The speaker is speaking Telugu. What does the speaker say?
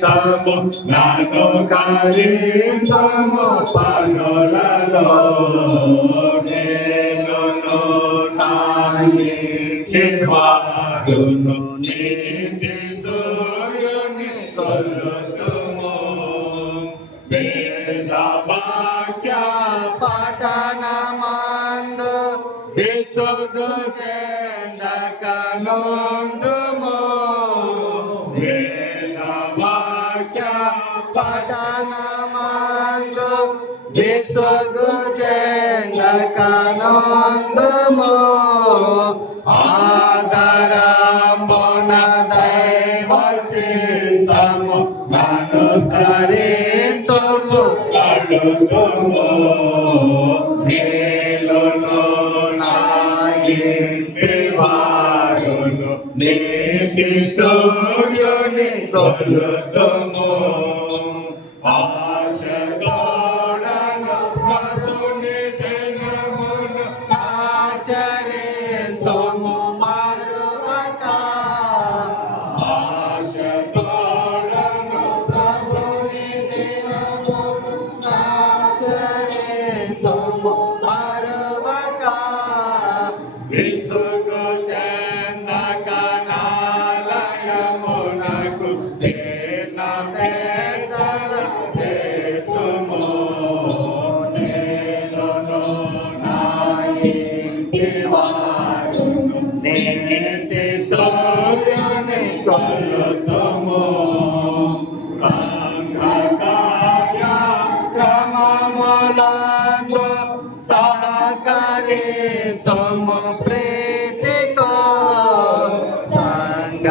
తము నన్ను కరింతము పనులలో నేను సాయి వారును నీతి సూర్యుని కొలుతుము వేద వాక్య పఠనమందు విసుగు చెందకనుందుము వేద వాక్య పఠనమందు విసుగు చెందకనుందుము ఆదరంబున దైవ చిత్తము అనుసరించుచు కడుగుము మేలును నా ఇంటి వారును నీతి సూర్యుని కొలుతుము ఆశతోడను కరుని దినమును ఆచరింతుము మరువక ఆశతోడను ప్రభుని దినమును ఆచరింతుము మరువక విసుగు చెందక నాలయమునకు తేన పేదల చేతుము నేనును నా ఇంటి వారును నీతి సూర్యుని కొలుతుము సంఘ కార్య క్రమములందు సహకరితుము ప్రీతితో సంఘ